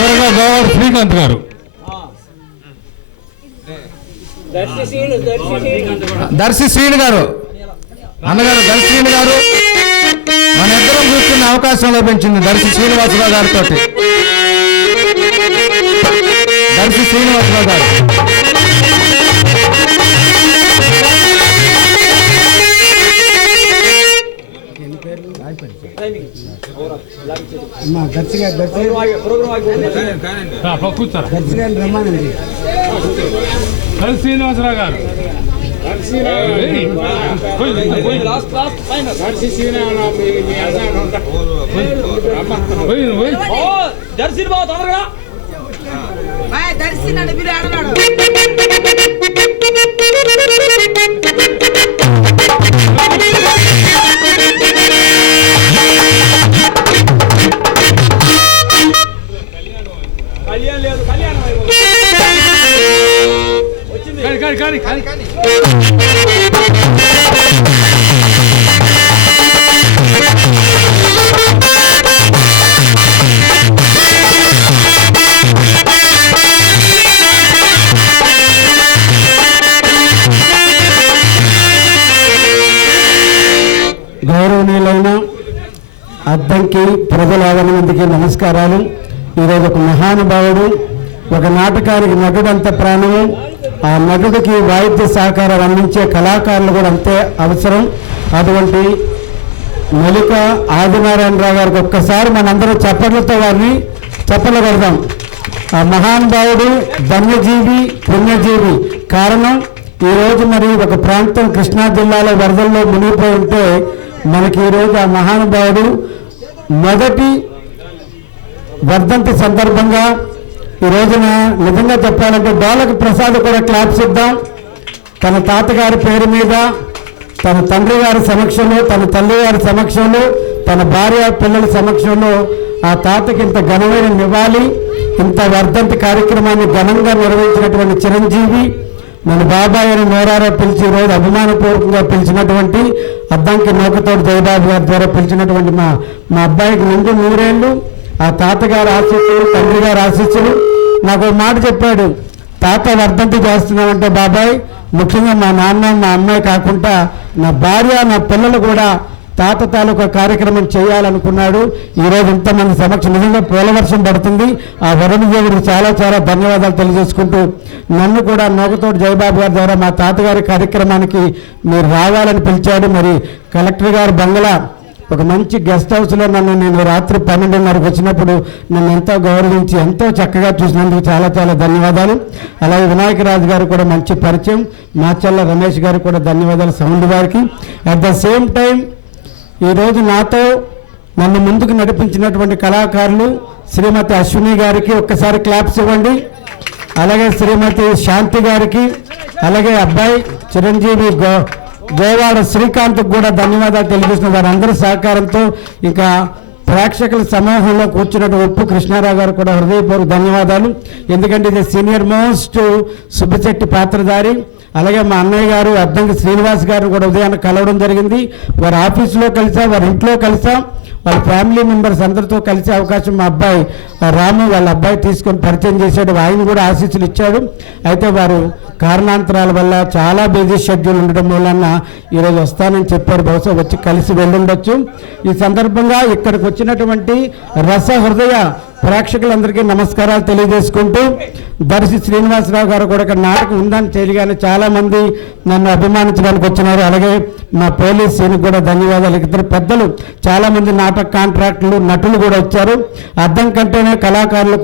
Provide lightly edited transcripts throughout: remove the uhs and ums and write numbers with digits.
చివరిగా గోవాడ శ్రీకాంత్ గారు. దర్శి శ్రీను గారు అన్నగారు, దర్శి శ్రీను గారు మన ఇద్దరం కూర్చున్న అవకాశం లభించింది దర్శి శ్రీనివాసరావు గారితో. దర్శి శ్రీనివాసరావు గారు శ్రీనివాసరావు గారు గౌరవనీయులైన అద్దంకి ప్రజలాదనందుకి నమస్కారాలు. ఈరోజు ఒక మహానుభావుడు, ఒక నాటకానికి నటుడంత ప్రాణము, ఆ నటుడికి వాయిద్య సహకారం అందించే కళాకారులు కూడా అంతే అవసరం. అటువంటి మొలిక ఆదినారాయణరావు గారికి ఒక్కసారి మనందరూ చప్పట్లతో వారిని చప్పట్లు కొడదాం. ఆ మహానుభావుడు ధన్యజీవి, పుణ్యజీవి. కారణం ఈరోజు మరి ఒక ప్రాంతం కృష్ణా జిల్లాలో వరదల్లో మునిగిపోయి ఉంటే మనకి ఈరోజు ఆ మహానుభావుడు మొదటి వర్ధంతి సందర్భంగా ఈ రోజున నిజంగా చెప్పాలంటే డోలక ప్రసాద్ కూడా క్లాప్స్ ఇద్దాం. తన తాతగారి పేరు మీద, తన తండ్రి గారి సమక్షంలో, తన తల్లి గారి సమక్షంలో, తన భార్య పిల్లల సమక్షంలో ఆ తాతకి ఇంత ఘనమైన నివాళి, ఇంత వర్ధంతి కార్యక్రమాన్ని ఘనంగా నిర్వహించినటువంటి చిరంజీవి, మన బాబాయ్ అని నోరారా పిలిచి ఈరోజు అభిమానపూర్వకంగా పిలిచినటువంటి అద్దంకి నౌకతోటి జయబాబు గారి ద్వారా పిలిచినటువంటి మా అబ్బాయికి ముందు 100 ఏళ్ళు, ఆ తాతగారు ఆశీస్సులు, తండ్రి గారు ఆశీస్సులు. నాకు ఒక మాట చెప్పాడు, తాత వర్ధంతి చేస్తున్నామంటే బాబాయ్ ముఖ్యంగా మా నాన్న మా అమ్మాయి కాకుండా నా భార్య నా పిల్లలు కూడా తాత తాలూకా కార్యక్రమం చేయాలనుకున్నాడు. ఈరోజు ఇంతమంది సమక్షం నిజంగా పూలవర్షం పడుతుంది. ఆ వరుణ దేవుడికి చాలా చాలా ధన్యవాదాలు తెలియజేసుకుంటూ నన్ను కూడా నోకతోటి జయబాబు గారి ద్వారా మా తాతగారి కార్యక్రమానికి మీరు రావాలని పిలిచాడు. మరి కలెక్టర్ గారు బంగ్లా ఒక మంచి గెస్ట్ హౌస్లో నేను రాత్రి 12:30కు వచ్చినప్పుడు నన్ను ఎంతో గౌరవించి ఎంతో చక్కగా చూసినందుకు చాలా చాలా ధన్యవాదాలు. అలాగే వినాయకరాజు గారు కూడా మంచి పరిచయం, మాచల్ల రమేష్ గారు కూడా ధన్యవాదాలు సౌండ్ వారికి. అట్ ద సేమ్ టైం ఈరోజు నాతో నన్ను ముందుకు నడిపించినటువంటి కళాకారులు శ్రీమతి అశ్విని గారికి ఒక్కసారి క్లాప్స్ ఇవ్వండి. అలాగే శ్రీమతి శాంతి గారికి, అలాగే అబ్బాయి చిరంజీవి గోవాడ శ్రీకాంత్కి కూడా ధన్యవాదాలు తెలియజేస్తున్న వారందరి సహకారంతో ఇంకా ప్రేక్షకుల సమూహంలో కూర్చున్నట్టు ఉప్పు కృష్ణారావు గారు కూడా హృదయపూర్వక ధన్యవాదాలు. ఎందుకంటే ఇది సీనియర్ మోస్ట్ సుబ్బిశెట్టి పాత్రధారి. అలాగే మా అన్నయ్య గారు అద్దంకి శ్రీనివాస్ గారు కూడా ఉదయాన్ని కలవడం జరిగింది. వారి ఆఫీసులో కలిసా, వారి ఇంట్లో కలిసా, వాళ్ళ ఫ్యామిలీ మెంబర్స్ అందరితో కలిసే అవకాశం మా అబ్బాయి రాము వాళ్ళ అబ్బాయి తీసుకొని పరిచయం చేశాడు. ఆయన కూడా ఆశీస్సులు ఇచ్చాడు. అయితే వారు కారణాంతరాల వల్ల చాలా బిజీ షెడ్యూల్ ఉండడం వలన ఈరోజు వస్తానని చెప్పారు. బహుశా వచ్చి కలిసి వెళ్ళుండొచ్చు. ఈ సందర్భంగా ఇక్కడికి వచ్చినటువంటి రస హృదయ ప్రేక్షకులందరికీ నమస్కారాలు తెలియజేసుకుంటూ దర్శి శ్రీనివాసరావు గారు కూడా ఇక్కడ నాటకం ఉందని తెలియగానే చాలామంది నన్ను అభిమానించడానికి వచ్చినారు. అలాగే మా పోలీస్ సీనికి కూడా ధన్యవాదాలు. ఇద్దరు పెద్దలు చాలామంది నాటక కాంట్రాక్టులు నటులు కూడా వచ్చారు. అద్దం కంటేనే కళాకారుల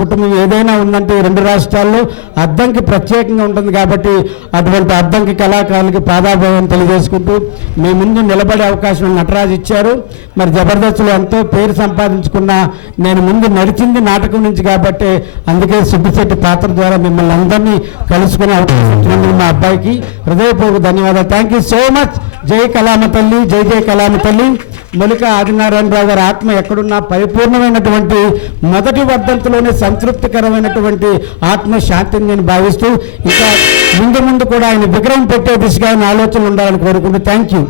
కుటుంబం ఏదైనా ఉందంటే 2 రాష్ట్రాల్లో అద్దంకి ప్రత్యేకంగా ఉంటుంది. కాబట్టి అటువంటి అద్దంకి కళాకారులకి పాదాభావం తెలియజేసుకుంటూ మీ ముందు నిలబడే అవకాశం నటరాజు ఇచ్చారు. మరి జబర్దస్త్లో ఎంతో పేరు సంపాదించుకున్న నేను ముందు నడిచింది నాటకం నుంచి కాబట్టి అందుకే సుబ్బిశెట్టి పాత్ర ద్వారా మిమ్మల్ని అందరినీ కలుసుకునే అవకాశం ఇచ్చినందుకు మా అబ్బాయికి హృదయపూర్వక ధన్యవాదాలు. Thank you so much. జై కళామ తల్లి, జై జై కళామ తల్లి. మొలిక ఆదినారాయణరావు గారి ఆత్మ ఎక్కడున్నా పరిపూర్ణమైనటువంటి మొదటి వర్ధంతిలోనే సంతృప్తికరమైనటువంటి ఆత్మ శాంతిని నేను భావిస్తూ ఇంకా ముందు కూడా ఆయన విగ్రహం పెట్టే దిశగా ఆలోచనలు ఉండాలని కోరుకుంటూ థ్యాంక్ యూ.